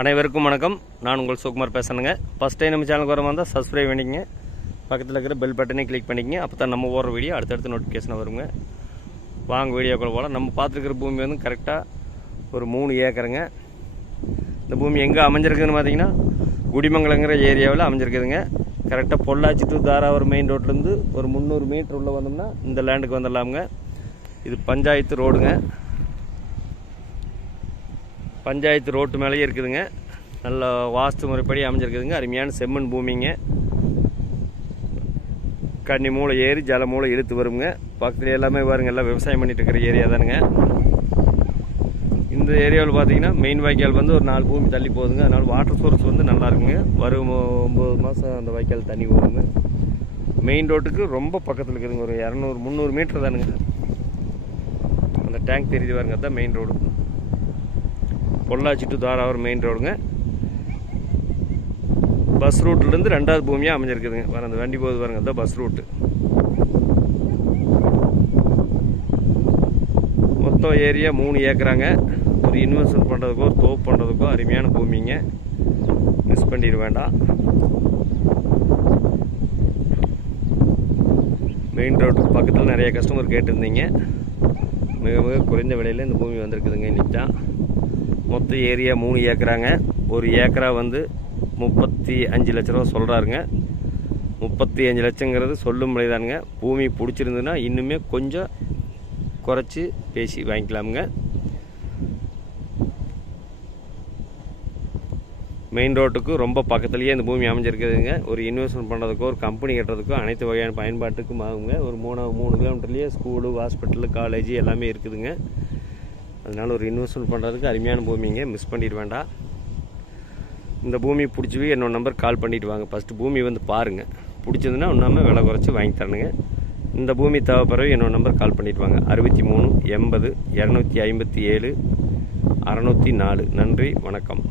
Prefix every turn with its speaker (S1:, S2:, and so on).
S1: அனைவருக்கும் வணக்கம். நான் உங்கள் சுகுமார் பேசுகிறேங்க ஃபஸ்ட் டைம் நம்ம சேனலுக்கு வர வந்தால் சப்ஸ்கிரைப் பண்ணிக்கங்க. பக்கத்தில் இருக்கிற பெல் பட்டனே கிளிக் பண்ணிக்கங்க. அப்போ தான் நம்ம ஓடுற வீடியோ அடுத்தடுத்து நோட்டிஃபிகேஷன் வருங்க. வாங்க வீடியோக்குள்ள போகலாம் நம்ம பார்த்துருக்கிற பூமி வந்து கரெக்டாக ஒரு மூணு ஏக்கருங்க. இந்த பூமி எங்கே அமைஞ்சிருக்குதுன்னு பார்த்தீங்கன்னா குடிமங்கலங்கிற ஏரியாவில் அமைஞ்சிருக்குதுங்க. கரெக்டாக பொள்ளாச்சி டு தாராவூர் மெயின் ரோட்லேருந்து ஒரு முந்நூறு மீட்டர் உள்ளே வந்தோம்னா இந்த லேண்டுக்கு வந்துடலாமுங்க. இது பஞ்சாயத்து ரோடுங்க பஞ்சாயத்து ரோட்டு மேலேயே இருக்குதுங்க. நல்ல வாஸ்து முறைப்படி அமைஞ்சிருக்குதுங்க. அருமையான செம்மண் பூமிங்க. கன்னி மூளை ஏறி ஜல மூளை இழுத்து வருங்க. பக்கத்தில் எல்லாமே வருங்க எல்லாம் விவசாயம் பண்ணிட்டு இருக்கிற ஏரியா தானுங்க. இந்த ஏரியாவில் பார்த்தீங்கன்னா மெயின் வாய்க்கால் வந்து ஒரு நாலு பூமி தள்ளி போகுதுங்க. அதனால வாட்டர் சோர்ஸ் வந்து நல்லா இருக்குங்க. வரும் ஒம்பது மாதம் அந்த வாய்க்கால் தண்ணி ஓடுங்க மெயின் ரோட்டுக்கு ரொம்ப பக்கத்தில் இருக்குதுங்க. ஒரு இரநூறு முந்நூறு மீட்டர் தானுங்க. அந்த டேங்க் தெரியுது பாருங்க அதுதான் main road Pollachi to Tharavaram main ரோடுங்க பஸ் ரூட்லேருந்து ரெண்டாவது பூமியாக அமைஞ்சிருக்குதுங்க. வர அந்த வண்டி போகுது பாருங்க அதுதான் பஸ் ரூட்டு மொத்தம் ஏரியா மூணு ஏக்கராங்க. ஒரு இன்வெஸ்ட்மெண்ட் பண்ணுறதுக்கோ ஒரு தோப்பு பண்ணுறதுக்கோ அருமையான பூமிங்க. மிஸ் பண்ணிட வேண்டாம். மெயின் ரோட்டுக்கு பக்கத்தில் நிறைய கஸ்டமர் கேட்டிருந்தீங்க. மிக மிக குறைந்த விலையில் இந்த பூமி வந்திருக்குதுங்க இன்னைக்கு தான் மொத்த ஏரியா மூணு ஏக்கராங்க. ஒரு ஏக்கரா வந்து முப்பத்தி அஞ்சு லட்ச ரூபா சொல்கிறாருங்க முப்பத்தி அஞ்சு லட்சங்கிறது சொல்லும் முறைதானுங்க பூமி பிடிச்சிருந்துன்னா இன்னுமே கொஞ்சம் குறைச்சி பேசி வாங்கிக்கலாமுங்க. மெயின் ரோட்டுக்கு ரொம்ப பக்கத்துலேயே இந்த பூமி அமைஞ்சிருக்குதுங்க. ஒரு இன்வெஸ்ட்மெண்ட் பண்ணுறதுக்கோ ஒரு கம்பெனி கட்டுறதுக்கோ அனைத்து வகையான பயன்பாட்டுக்கும் ஆகுங்க. ஒரு மூணு மூணு கிலோமீட்டர்லேயே ஸ்கூலு ஹாஸ்பிட்டலு காலேஜ் எல்லாமே இருக்குதுங்க. அதனால் ஒரு இன்வெஸ்ட்மெண்ட் பண்ணுறதுக்கு அருமையான பூமிங்க மிஸ் பண்ணிட்டு வேண்டாம். இந்த பூமி பிடிச்சி என்னோட நம்பர் கால் பண்ணிவிட்டு வாங்க. ஃபஸ்ட்டு பூமி வந்து பாருங்கள் பிடிச்சதுன்னா ஒன்றாமல் விலை குறைச்சி வாங்கி தரணுங்க. இந்த பூமி தேவைப்படுறவு என்னோட நம்பர் கால் பண்ணிட்டு வாங்க. அறுபத்தி மூணு எண்பது இரநூத்தி ஐம்பத்தி ஏழு அறநூற்றி நாலு. நன்றி வணக்கம்.